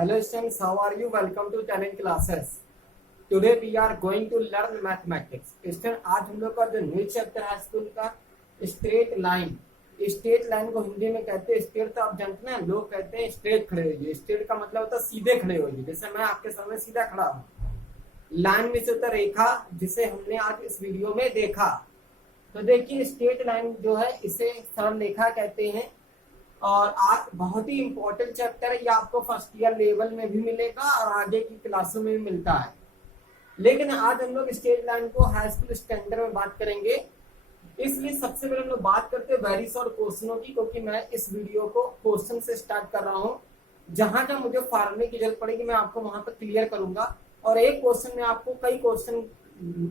Hello students, how are you? Welcome to Talent Classes. Today we are going to learn mathematics. Students, आज हम लोग का जो new chapter है school का स्ट्रेट लाइन। स्ट्रेट लाइन को हिंदी में कहते हैं स्ट्रेट, तो आप जानते हैं लोग कहते हैं स्ट्रेट खड़े होइए। स्ट्रेट का मतलब होता है सीधे खड़े होइए, जैसे मैं आपके सामने सीधा खड़ा हूँ। लाइन में से होता रेखा, जिसे हमने आज इस वीडियो में देखा। तो देखिए स्ट्रेट लाइन जो है इसे सरल रेखा कहते हैं और आज बहुत ही इंपॉर्टेंट चैप्टर है। ये आपको फर्स्ट ईयर लेवल में भी मिलेगा और आगे की क्लासों में भी मिलता है। लेकिन आज हम लोग स्ट्रेट लाइन को हाई स्कूल स्टैंडर्ड में बात करेंगे, इसलिए सबसे पहले हम लोग बात करते हैं वेरी शॉर्ट क्वेश्चनों की, क्योंकि मैं इस वीडियो को क्वेश्चन से स्टार्ट कर रहा हूँ। जहां जहां मुझे फार्मूले की जरूरत पड़ेगी मैं आपको वहां पर क्लियर करूंगा और एक क्वेश्चन में आपको कई क्वेश्चन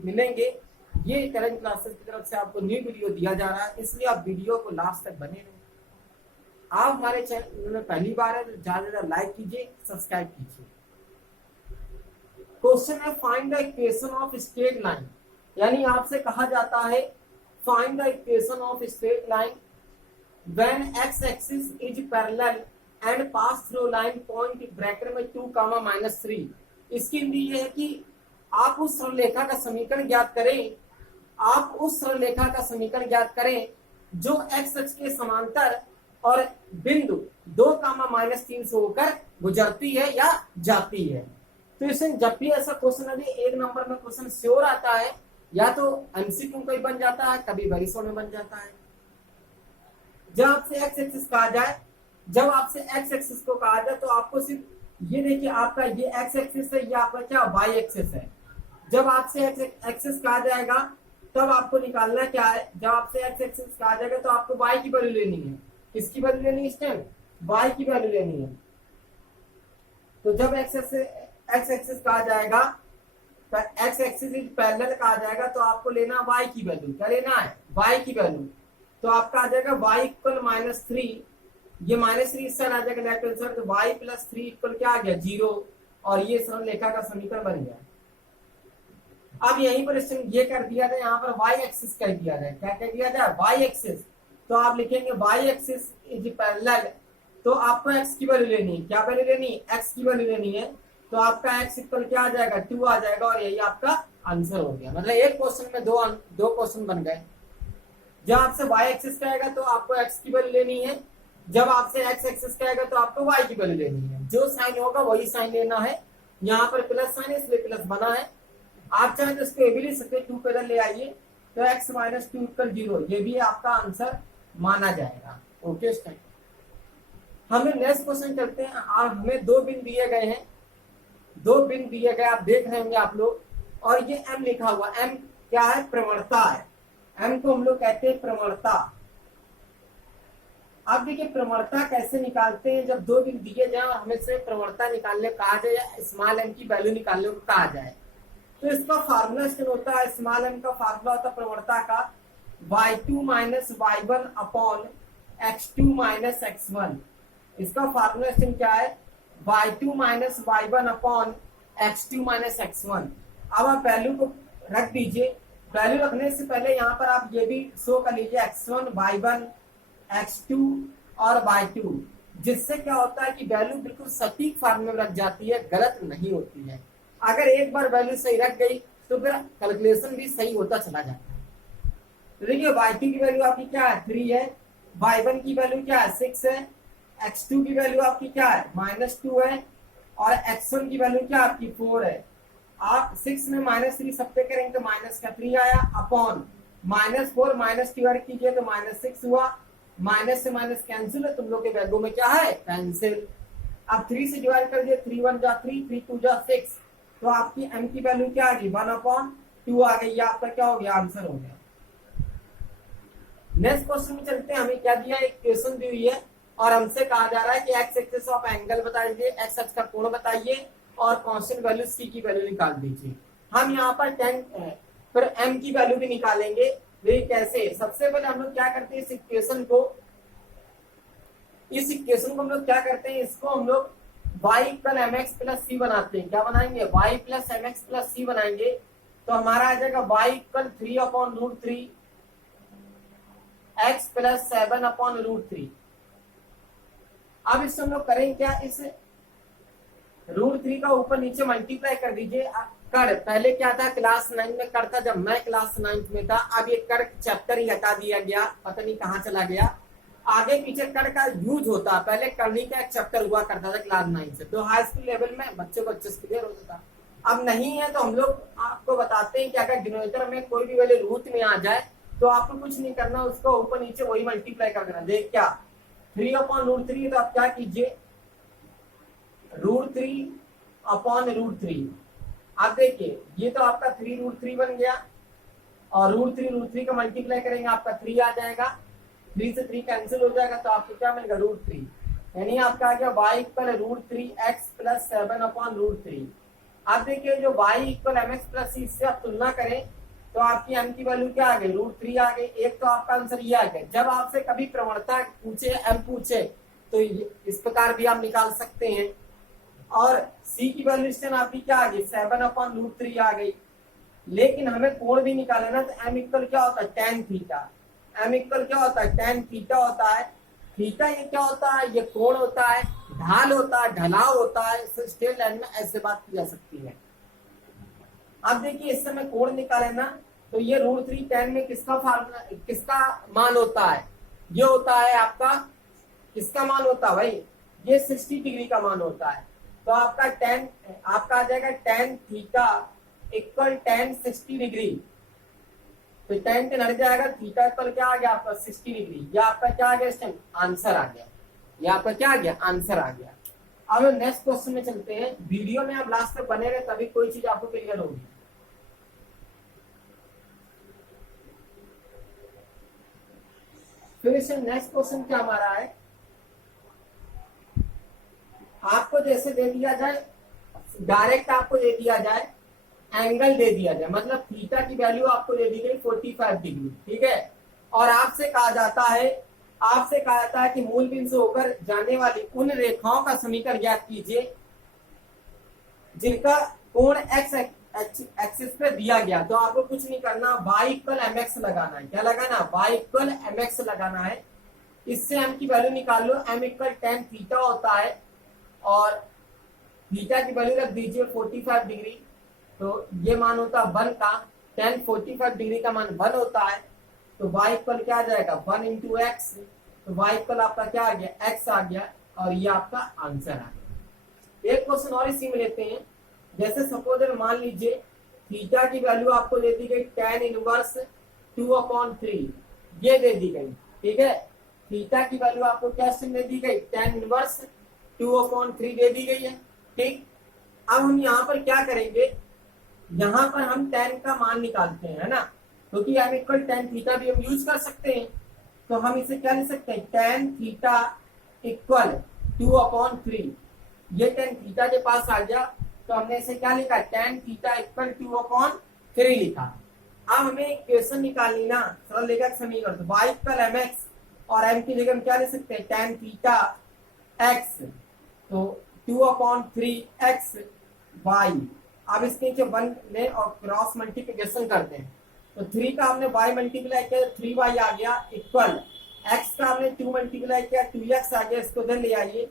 मिलेंगे। ये टैलेंट क्लासेस की तरफ से आपको न्यू वीडियो दिया जा रहा है, इसलिए आप वीडियो को लास्ट तक बने रहें। आप हमारे चैनल में पहली बार है तो ज्यादा से ज्यादा लाइक कीजिए, सब्सक्राइब कीजिए। क्वेश्चन है find the equation of straight line, यानी आपसे कहा जाता है find the equation of straight line when x axis is parallel and pass through line point bracket में 2, -3। इसकी हिंदी ये है कि आप उस सरलरेखा का समीकरण ज्ञात करें, आप उस सरलरेखा का समीकरण ज्ञात करें जो एक्स अक्ष के समांतर और बिंदु 2, -3 से होकर गुजरती है या जाती है। तो इसे जब भी ऐसा क्वेश्चन अभी एक नंबर में क्वेश्चन श्योर आता है, या तो एमसीक्यू कभी बन जाता है, कभी वेरी शॉर्ट में बन जाता है। जब आपसे एक्स एक्सिस कहा जाए, जब आपसे एक्स एक्सिस को कहा जाए तो आपको सिर्फ ये देखिए आपका ये एक्स एक्सिस है, ये आपका क्या वाई एक्सिस है। जब आपसे एक्स एक्सिस कहा जाएगा तब आपको निकालना क्या है, जब आपसे एक्स एक्सिस कहा जाएगा तो आपको वाई की वैल्यू लेनी है। किसकी वैल्यू लेनी है इस टाइम? वाई की वैल्यू लेनी है। तो जब एक्स एक्सिस कहा जाएगा तो एक्स एक्सिस इज पैरेलल कहा जाएगा तो आपको लेना वाई की वैल्यू। क्या लेना है? वाई की वैल्यू। तो आपका आ जाएगा वाई इक्वल -3, ये -3 इस साइड आ जाएगा लेफ्ट हैंड साइड, तो वाई प्लस 3 इक्वल क्या आ गया? 0। और ये सरलरेखा का समीकरण बन गया। अब यहीं पर ये कर दिया जाए, यहाँ पर वाई एक्सिस कर दिया जाए। क्या कह दिया जाए? Y axis. तो आप लिखेंगे वाई एक्सिस इज पैरेलल, तो आपको एक्स की वैल्यू लेनी है। क्या वैल्यू लेनी है? एक्स की वैल्यू लेनी है। तो आपका एक्स इक्वल क्या आ जाएगा? 2 आ जाएगा और यही आपका आंसर हो गया। मतलब एक क्वेश्चन में दो क्वेश्चन बन गए। जब आपसे वाई एक्सिस कहेगा तो आपको एक्स की वैल्यू लेनी है, जब आपसे एक्स एक्सिस कहेगा तो आपको वाई की वैल्यू लेनी है। जो साइन होगा वही साइन लेना है। यहाँ पर प्लस साइन है इसलिए प्लस बना है। आप चाहे तो इसको भी लिख सकते, 2 पैदल ले आइए तो x - 2 इक्वल 0, ये भी आपका आंसर माना जाएगा। ओके स्टूडेंट, हमें नेक्स्ट क्वेश्चन करते हैं। आज हमें 2 बिन दिए गए हैं, 2 बिन दिए गए, आप देख रहे होंगे आप लोग। और ये m लिखा हुआ, m क्या है? प्रवणता है। m को हम लोग कहते हैं प्रवणता। अब देखिए प्रवणता कैसे निकालते हैं। जब 2 बिन दिए जाए हमें से प्रवणता निकालने कहा जाए या स्मॉल m की वैल्यू निकालने को कहा जाए, तो इसका फार्मूला स्टेट होता है, स्मॉल m का फार्मूला होता है प्रवणता का y2 - y1 upon x2 - x1। इसका फार्मूला स्टेट क्या है? y2 - y1 upon x2 - x1। अब आप वैल्यू को रख दीजिए। वैल्यू रखने से पहले यहाँ पर आप ये भी शो कर लीजिए x1, y1, x2 और y2, जिससे क्या होता है कि वैल्यू बिल्कुल सटीक फार्मूले में रख जाती है, गलत नहीं होती है। अगर एक बार वैल्यू सही रख गई तो फिर कैलकुलेशन भी सही होता चला जाता है। तो देखिए y2 की वैल्यू आपकी क्या है? 3 है। y1 की वैल्यू क्या है? 6 है। x2 की वैल्यू आपकी क्या है? -2 है। और x1 की वैल्यू क्या आपकी 4 है। आप 6 में -3 सब पे करेंगे तो -3 आया अपॉन -4 -2 ऐड कीजिए तो -6 हुआ। माइनस से माइनस कैंसिल है, तुम लोग के वैल्यू में क्या है? कैंसिल। अब 3 से डिवाइड कर दिए, 3 1 जा 3, 3 2 जा 6, तो आपकी m की वैल्यू क्या आ गई? 1/2 आ गई। आपका क्या हो गया? आंसर हो गया। नेक्स्ट क्वेश्चन में चलते हैं। हमें क्या दिया? एक क्वेश्चन दी हुई है और हमसे कहा जा रहा है कि एक्स एक्सिस ऑफ एंगल बता दीजिए, एक्स अक्ष का कोण बताइए और कांस्टेंट वैल्यू सी की वैल्यू निकाल दीजिए। हम यहाँ पर 10 फिर m की वैल्यू भी निकालेंगे। वे कैसे? सबसे पहले हम लोग क्या करते हैं, इस इक्वेशन को हम लोग क्या करते हैं, इसको हम लोग y इक्वल mx प्लस सी बनाते हैं। क्या बनाएंगे? y प्लस mx प्लस सी बनाएंगे। तो हमारा आ जाएगा y इक्वल 3/√3 x प्लस 7/√3। अब इससे हम लोग करें क्या? इस √3 का ऊपर नीचे मल्टीप्लाई कर दीजिए। कर पहले क्या था, क्लास 9 में कर था जब मैं क्लास 9 में था। अब ये कर चैप्टर ही हटा दिया गया, पता नहीं कहाँ चला गया। आगे पीछे कर का यूज होता, पहले करनी का एक चैप्टर हुआ करता था क्लास 9 से, तो हाई स्कूल लेवल में बच्चों को अच्छे से क्लियर होता था। अब नहीं है, तो हम लोग आपको बताते हैं कि अगर डिनोमिनेटर में कोई भी वैल्यू रूट में आ जाए तो आपको कुछ नहीं करना, उसको ऊपर नीचे वही मल्टीप्लाई कर देना। देख क्या 3/√3, तो आप क्या कीजिए √3/√3। आप देखिए ये तो आपका 3√3 बन गया, और √3 का मल्टीप्लाई करेंगे आपका 3 आ जाएगा, 3 से 3 कैंसिल हो जाएगा, तो आपको क्या मिलेगा √3। यानी आपका आ गया y इक्वल √3x + 7/√3। आप देखिए जो y इक्वल mx + c से आप तुलना करें तो आपकी m की वैल्यू क्या आ गई, √3 आ गई। एक तो आपका आंसर ये आ गया। जब आपसे कभी प्रवणता पूछे, m पूछे, तो इस प्रकार भी आप निकाल सकते हैं। और c की वैल्यूएशन आपकी क्या आ गई, 7/√3 आ गई। लेकिन हमें कोण भी निकालना है, तो m इक्वल क्या होता है, tan थीटा। m इक्वल क्या होता है, tan थीटा होता है। थीटा ये क्या होता है, ये कोण होता है, ढाल होता है, ढलाव होता है। स्ट्रेट लाइन में ऐसे बात की जा सकती है। अब देखिए इस समय कोण निकाले ना, तो ये √3 tan में किसका फार्मूला, किसका मान होता है, ये होता है आपका, किसका मान होता है भाई, ये 60 डिग्री का मान होता है। तो आपका tan आपका आ जाएगा tan theta equal tan 60 degree. तो tan हट जाएगा, थीटा इक्वल क्या आ गया आपका 60 डिग्री। ये आपका क्या आ गया, इस टाइम आंसर आ गया। ये आपका क्या आ गया, आंसर आ गया। अब नेक्स्ट क्वेश्चन में चलते हैं। वीडियो में आप लास्ट तक बने रहे, तभी कोई चीज आपको क्लियर होगी। फिर से नेक्स्ट क्वेश्चन क्या हमारा है, आपको जैसे दे दिया जाए, डायरेक्ट आपको दे दिया जाए, एंगल दे दिया जाए, मतलब थीटा की वैल्यू आपको दे दी गई 45 डिग्री, ठीक है। और आपसे कहा जाता है कि मूल बिंदु से होकर जाने वाली उन रेखाओं का समीकरण ज्ञात कीजिए जिनका कोण एक्स एक्सिस पे दिया गया। तो आपको कुछ नहीं करना, y इक्वल mx लगाना है। क्या लगाना, y इक्वल mx लगाना है। इससे m की वैल्यू निकाल लो, m इक्वल tan थीटा होता है, और थीटा की वैल्यू रख दीजिए 45 डिग्री। तो ये मान होता है 1 का, tan 45 डिग्री का मान 1 होता है। तो y इक्वल क्या आ जाएगा, 1 × x। तो y इक्वल आपका क्या आ गया, x आ गया, और ये आपका आंसर आ गया। एक क्वेश्चन और इसी में लेते हैं। जैसे सपोज मान लीजिए थीटा की वैल्यू आपको दे दी गई tan इनवर्स 2/3, ये दे दी गई, ठीक है। थीटा की वैल्यू आपको क्या दे दी गई, tan इनवर्स 2/3 दे दी गई है, ठीक। अब हम यहाँ पर क्या करेंगे, यहाँ पर हम tan का मान निकालते हैं, है ना, क्योंकि m इक्वल tan थीटा भी हम यूज कर सकते हैं। तो हम इसे क्या लिख सकते हैं, tan थीटा इक्वल 2/3। ये tan थीटा के पास आ गया, तो हमने इसे क्या लिखा, tan थीटा इक्वल 2/3 लिखा। अब हमें इक्वेशन निकालनी ना, सरल रेखा समीकरण। तो y इक्वल mx, और m की जगह हम क्या लिख सकते हैं, tan थीटा x। तो 2/3x y। अब इसके नीचे 1 ले और क्रॉस मल्टीप्लिकेशन करते हैं। तो 3 का हमने y मल्टीप्लाई किया, 3y आ गया, इक्वल x का हमने 2 मल्टीप्लाई किया, 2x आ गया। इसको इधर ले आइए,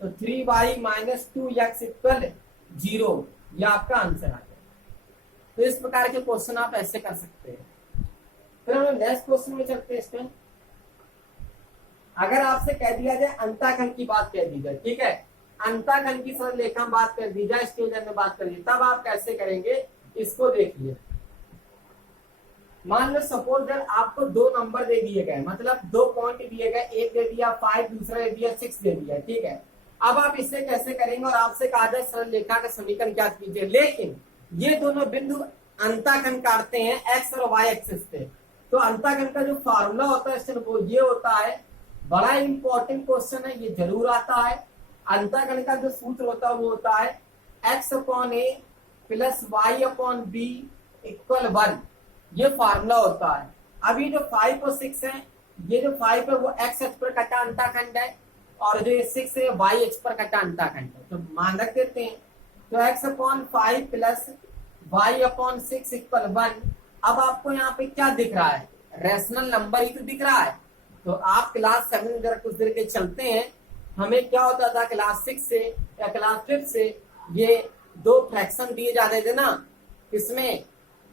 तो 3y - 2x इक्वल 0। यह आपका आंसर आ गया। तो इस प्रकार के क्वेश्चन आप ऐसे कर सकते हैं। फिर हम नेक्स्ट क्वेश्चन में चलते हैं। इसमें अगर आपसे कह दिया जाए अंताखंड की बात कह दी जाए, ठीक है, अंताखंड की सरल रेखा बात कर दी जाए, स्टेजर में बात करिए, तब आप कैसे करेंगे इसको देखिए। मान लो सपोज दैट आपको 2 नंबर दे दिए गए, मतलब 2 पॉइंट दिए गए, एक दे दिया 5, दूसरा दे दिया 6 दे दिया, ठीक है। अब आप इसे कैसे करेंगे, और आपसे कहा जाए सरल रेखा का समीकरण क्या कीजिए। लेकिन ये दोनों बिंदु अंताखंड काटते हैं एक्स और वाई एक्सिस पे। तो अंताखंड का जो फार्मूला होता है वो ये होता है, बड़ा इंपॉर्टेंट क्वेश्चन है, ये जरूर आता है। अंताखंड का जो सूत्र होता है वो होता है x/a + y/b = 1। ये फार्मूला होता है। अभी जो 5 और 6 है, ये जो 5 है वो x अक्ष पर कटा अंताखंड है, और जो ये 6 है y अक्ष पर कटा अंताखंड है। तो मान रख देते हैं, तो x/5 + y/6 = 1। अब आपको यहाँ पे क्या दिख रहा है, रेशनल नंबर ही तो दिख रहा है। तो आप क्लास 7 में जरा कुछ देर के चलते हैं, हमें क्या होता था क्लास 6 से या क्लास 5 से, ये दो फ्रैक्शन दिए जाते थे ना, इसमें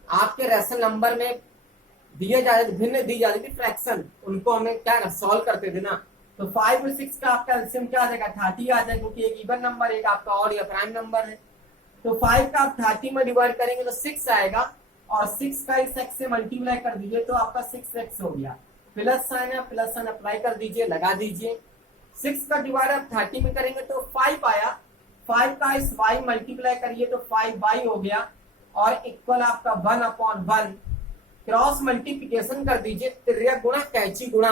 आपके रेशनल नंबर में दिए जाते थे, भिन्न दी जाती थी फ्रैक्शन, उनको हमें क्या सॉल्व करते थे ना। तो 5 और 6 का आपका एलसीएम क्या आ जाएगा, 30 आ जाएगा, क्योंकि एक इवन नंबर, एक आपका ऑड या प्राइम नंबर है। तो 5 का आप 30 में डिवाइड करेंगे तो 6 आएगा, और 6 का इस x से मल्टीप्लाई कर दीजिए तो आपका 6x हो गया। प्लस साइन है, प्लस साइन अप्लाई कर दीजिए, लगा दीजिए। 6 का डिवाइड आप 30 में करेंगे तो 5 आया, 5 का इस y मल्टीप्लाई करिए तो 5y हो गया, और इक्वल आपका 1/1। क्रॉस मल्टीप्लिकेशन कर दीजिए, तिर्यक गुणा कैंची गुणा,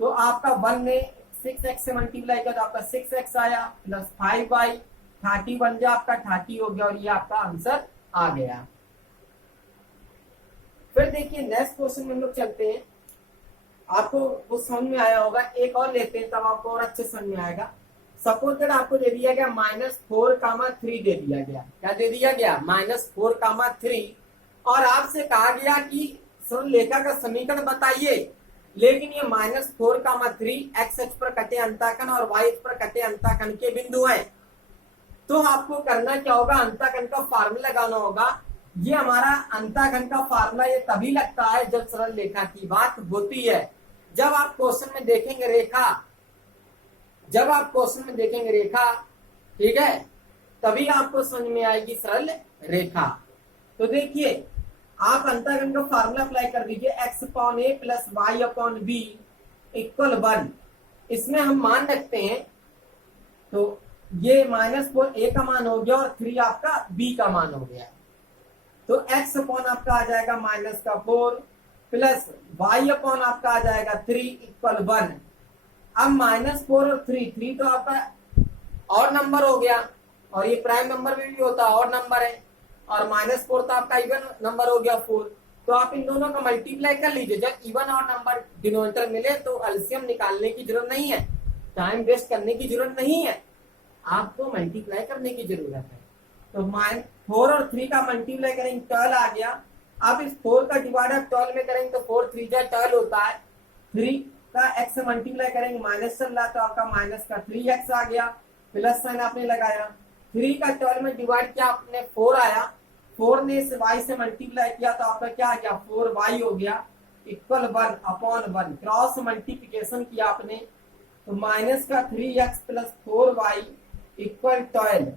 तो आपका 1 में 6x से मल्टीप्लाई किया तो आपका 6x आया, प्लस 5y, 30 बन गया आपका, 30 हो गया, और ये आपका आंसर आ गया। फिर देखिए नेक्स्ट क्वेश्चन में हम लोग चलते हैं। आपको वो समझ में आया होगा, एक और लेते हैं तब आपको और अच्छे समझ में आएगा। सपोज दैट आपको दे दिया गया -4,3 दे दिया गया, क्या दे दिया गया, -4,3, और आपसे कहा गया कि सरलरेखा का समीकरण बताइए। लेकिन ये -4,3 x अक्ष पर कटे अंताकन और y अक्ष पर कटे अंताकन के बिंदु हैं। तो आपको करना क्या होगा, अंताकन का फार्मूला लगाना होगा। ये हमारा अंताकन का फार्मूला ये तभी लगता है जब सरल रेखा की बात होती है। जब आप क्वेश्चन में देखेंगे रेखा, जब आप क्वेश्चन में देखेंगे रेखा, ठीक है, तभी आपको समझ में आएगी सरल रेखा। तो देखिए आप अंताकन का फार्मूला अप्लाई कर दीजिए, x/a प्लस y/b इक्वल 1। इसमें हम मान रखते हैं, तो ये -4 a का मान हो गया और 3 आपका b का मान हो गया। तो x अपॉन आपका आ जाएगा -4 प्लस y अपॉन आपका आ जाएगा 3 इक्वल 1। अब -4 और 3 तो आपका और नंबर हो गया, और ये प्राइम नंबर में भी होता है और नंबर है, और -4 तो आपका इवन नंबर हो गया 4। तो आप इन दोनों का मल्टीप्लाई कर लीजिए। जब इवन और नंबर डिनोमिनेटर मिले तो एलसीएम निकालने की जरूरत नहीं है, टाइम वेस्ट करने की जरूरत नहीं है, आपको मल्टीप्लाई करने की जरूरत है। तो 4 और 3 का मल्टीप्लाई करेंगे 12 आ गया। अब इस 4 का डिवाइड 12 में करेंगे तो 4 3 जा 12 होता है। 3 का x से मल्टीप्लाई करेंगे, माइनस चल रहा तो आपका माइनस का 3x आ गया, प्लस साइन आपने लगाया। 3 का 12 में डिवाइड किया आपने 4 आया, 4 ने इस y से मल्टीप्लाई किया तो आपका क्या आ गया 4y हो गया, इक्वल 1/1। क्रॉस मल्टीप्लिकेशन किया आपने तो माइनस का 3x प्लस 4y इक्वल 12।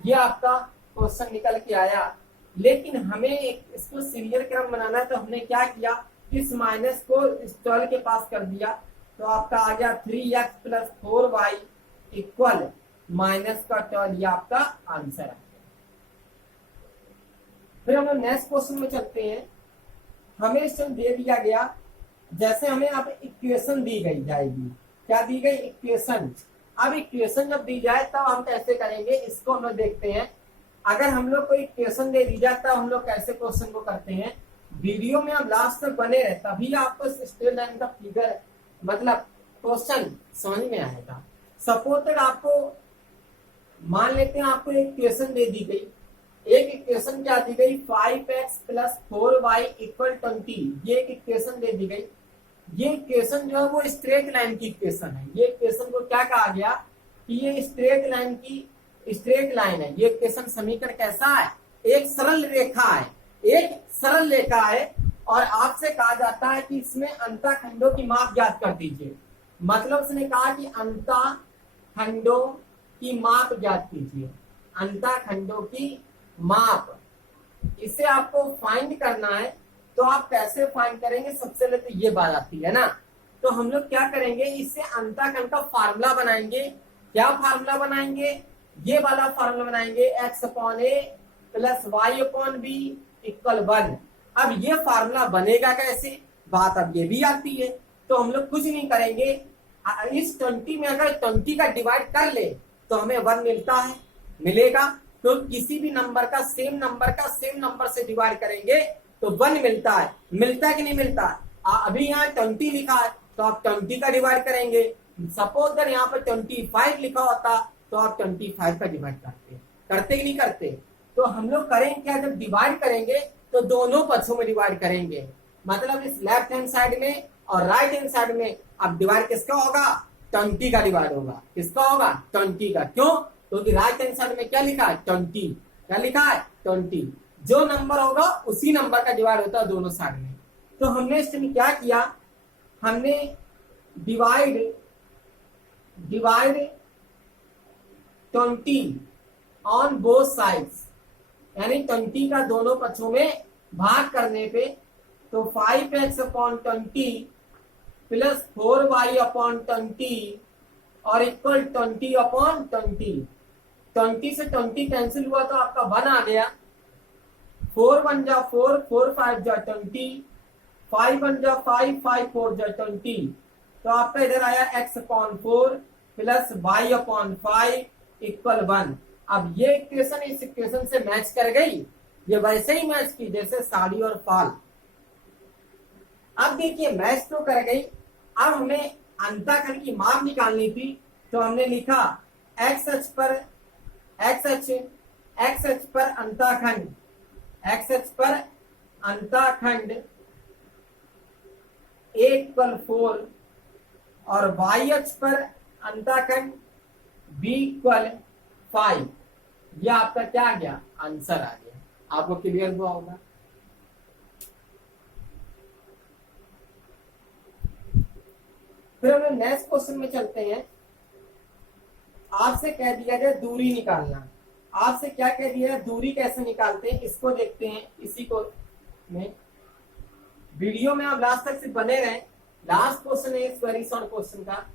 ये आपका क्वेश्चन निकल के आया। लेकिन हमें इसको सीरियल क्रम बनाना है, तो हमने क्या किया, इस माइनस को इस 12 के पास कर दिया, तो आपका आ गया 3x plus 4y equal minus का 12। ये आपका आंसर है। फिर हम नेक्स्ट क्वेश्चन में चलते हैं। हमें इसमें दे दिया गया, जैसे हमें अब इक्वेशन दी गई जाएगी, क्या दी गई, इक्वेशन। अब इक्वेशन जब दी जाए तब हम कैसे करेंगे, इसको हम लोग देखते हैं। अगर हम लोग को इक्वेशन दे दी जाए तब हम लोग कैसे क्वेश्चन को करते हैं। वीडियो में आप लास्ट तक बने रहे, तभी आपको स्ट्रेट लाइन का फिगर मतलब क्वेश्चन समझ में आएगा। सपोज आपको मान लेते हैं आपको एक इक्वेशन दे दी गई, एक इक्वेशन क्या दी गई, 5x प्लस 4y इक्वल 20। ये एक इक्वेशन दे दी गई। ये इक्वेशन जो है वो स्ट्रेट लाइन की इक्वेशन है। ये इक्वेशन को क्या कहा गया कि ये स्ट्रेट लाइन है। ये इक्वेशन समीकरण कैसा है, एक सरल रेखा है, एक सरल रेखा है, और आपसे कहा जाता है कि इसमें अंतःखंडों की माप ज्ञात कर दीजिए। मतलब उसने कहा कि अंतःखंडों की माप ज्ञात कीजिए, अंतःखंडों की माप। इसे आपको फाइंड करना है, तो आप कैसे फाइंड करेंगे, सबसे पहले तो ये बात आती है ना। तो हम लोग क्या करेंगे, इससे अंतःखंड का फार्मूला बनाएंगे। क्या फार्मूला बनाएंगे, ये वाला फार्मूला बनाएंगे, x/a प्लस y/b इक्वल 1। अब ये फार्मूला बनेगा कैसे, बात अब ये भी आती है। तो हम लोग कुछ नहीं करेंगे, इस 20 में अगर 20 का डिवाइड कर ले तो हमें 1 मिलता है, मिलेगा। तो किसी भी नंबर का सेम नंबर से डिवाइड करेंगे तो 1 मिलता है। मिलता है कि नहीं मिलता, अभी यहाँ 20 लिखा है तो आप 20 का डिवाइड करेंगे। सपोज अगर यहाँ पर 25 लिखा होता तो आप 25 का डिवाइड करते कि नहीं करते। तो हम लोग करेंगे क्या, जब डिवाइड करेंगे तो दोनों पक्षों में डिवाइड करेंगे। मतलब इस लेफ्ट हैंड साइड में और राइट हैंड साइड में अब डिवाइड किसका होगा, 20 का डिवाइड होगा। किसका होगा, 20 का। क्यों, क्योंकि राइट हैंड साइड में क्या लिखा है 20, क्या लिखा है 20। जो नंबर होगा उसी नंबर का डिवाइड होता है दोनों साइड में। तो हमने इसमें क्या किया, हमने डिवाइड 20 ऑन बोथ साइड्स, यानी 20 का दोनों पक्षों में भाग करने पे, तो 5x upon 20 plus 4y upon 20 और इक्वल 20 अपॉन 20। 20 से 20 कैंसिल हुआ तो आपका 1 आ गया। 4 1 जा 4, 4 5 जा 20, 5 1 जा 5, 5 4 जा 20। तो आपका इधर आया x upon 4 plus y upon 5 equal 1। अब ये इक्वेशन इस इक्वेशन से मैच कर गई, ये वैसे ही मैच की जैसे साड़ी और फाल। अब देखिए मैच तो कर गई, अब हमें अंताखंड की माप निकालनी थी। तो हमने लिखा x अक्ष पर अंताखंड a इक्वल 4 और y अक्ष पर अंताखंड b इक्वल 5। ये आपका क्या आ गया, आंसर आ गया। आपको क्लियर हुआ होगा। फिर हम नेक्स्ट क्वेश्चन में चलते हैं। आपसे कह दिया जाए दूरी निकालना। आपसे क्या कह दिया है, दूरी कैसे निकालते हैं इसको देखते हैं। इसी को में वीडियो में आप लास्ट तक से बने रहें। लास्ट क्वेश्चन है इस वेरी शॉर्ट क्वेश्चन का।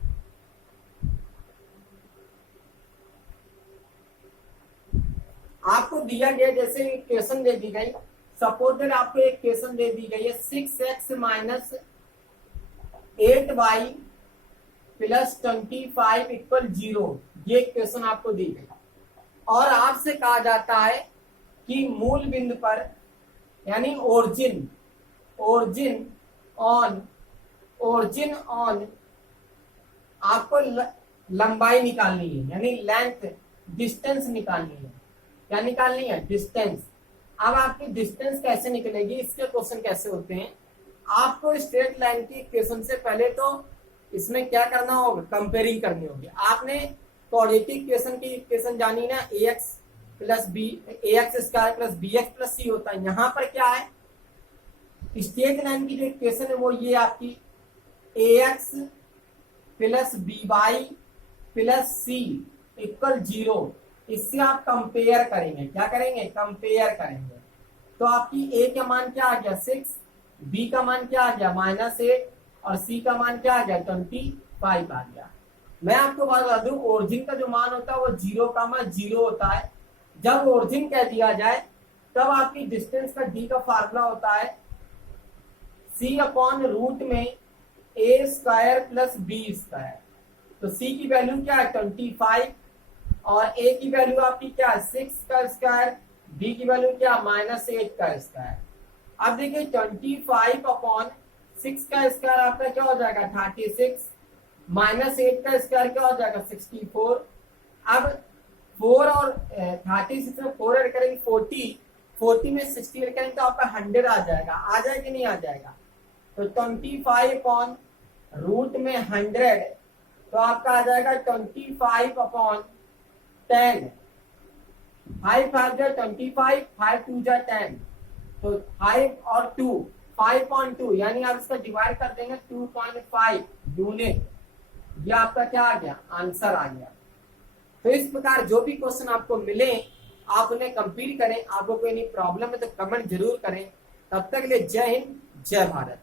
आपको दिया गया जैसे इक्वेशन दे दी गई, सपोज दैट आपको एक इक्वेशन दे दी गई है 6x minus 8y plus 25 equal 0। ये इक्वेशन आपको दी गई और आपसे कहा जाता है कि मूल बिंदु पर यानी ओरिजिन ऑन आपको लंबाई निकालनी है, यानी लेंथ डिस्टेंस निकालनी है। क्या निकालनी है, डिस्टेंस। अब आपकी डिस्टेंस कैसे निकलेगी, इसके क्वेश्चन कैसे होते हैं। आपको स्ट्रेट लाइन की इक्वेशन से पहले तो इसमें क्या करना होगा, कंपेयरिंग करनी होगी। आपने क्वाड्रेटिक इक्वेशन की इक्वेशन जानी ना, ax square plus bx plus c होता है। यहाँ पर क्या है, स्ट्रेट लाइन की जो इक्वेशन है वो ये आपकी ax plus by plus c equal 0। इससे आप कंपेयर करेंगे, क्या करेंगे, कंपेयर करेंगे। तो आपकी a का मान क्या आ गया 6, b का मान क्या आ गया -8 और c का मान क्या आ गया 25 आ गया। मैं आपको बता दूं ओरिजिन का जो मान होता है वो 0 होता है। जब ओरिजिन कह दिया जाए तब आपकी डिस्टेंस का d का फार्मूला होता है c अपॉन रूट में a square plus b square. तो c की वैल्यू क्या है 25 और a की वैल्यू आपकी क्या है 6 का स्क्वायर, b की वैल्यू क्या -8 का स्क्वायर। अब देखिए 25 अपॉन 6 का स्क्वायर आपका क्या हो जाएगा 36, -8 का स्क्वायर क्या हो जाएगा 64। अब 4 और 36 में 4 ऐड करेंगे 40 में 60 ऐड करेंगे तो आपका 100 आ जाएगा। आ जाएगा कि नहीं आ जाएगा। तो 25 अपॉन रूट में 100 तो आपका आ जाएगा 25 अपॉन 10। 5 5 जा 25, 5 2 जा 10। तो 5 और 2 5.2 यानी आप इसका डिवाइड कर देंगे 2.5 यूनिट। ये आपका क्या आ गया, आंसर आ गया। तो इस प्रकार जो भी क्वेश्चन आपको मिले आप उन्हें कंप्लीट करें। आपको कोई प्रॉब्लम है तो कमेंट जरूर करें। तब तक के लिए जय हिंद, जय भारत।